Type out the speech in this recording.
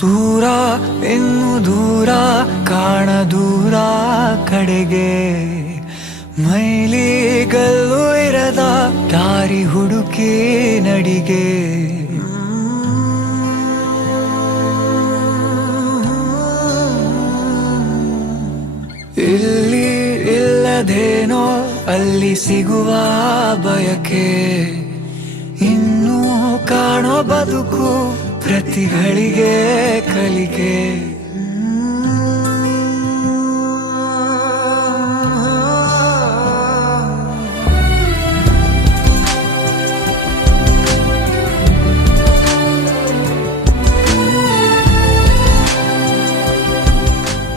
ದೂರ ಇನ್ನು ದೂರ ಕಾಣ ದೂರ ಕಡೆಗೆ ಮೈಲಿಗಲ್ಲು ಇರದ ದಾರಿ ಹುಡುಕಿ ನಡಿಗೆ ಇಲ್ಲಿ ಇಲ್ಲದೇನೋ ಅಲ್ಲಿ ಸಿಗುವ ಬಯಕೆ ಇನ್ನೂ ಕಾಣೋ ಬದುಕು ಪ್ರತಿಗಳಿಗೆ ಕಲಿಕೆ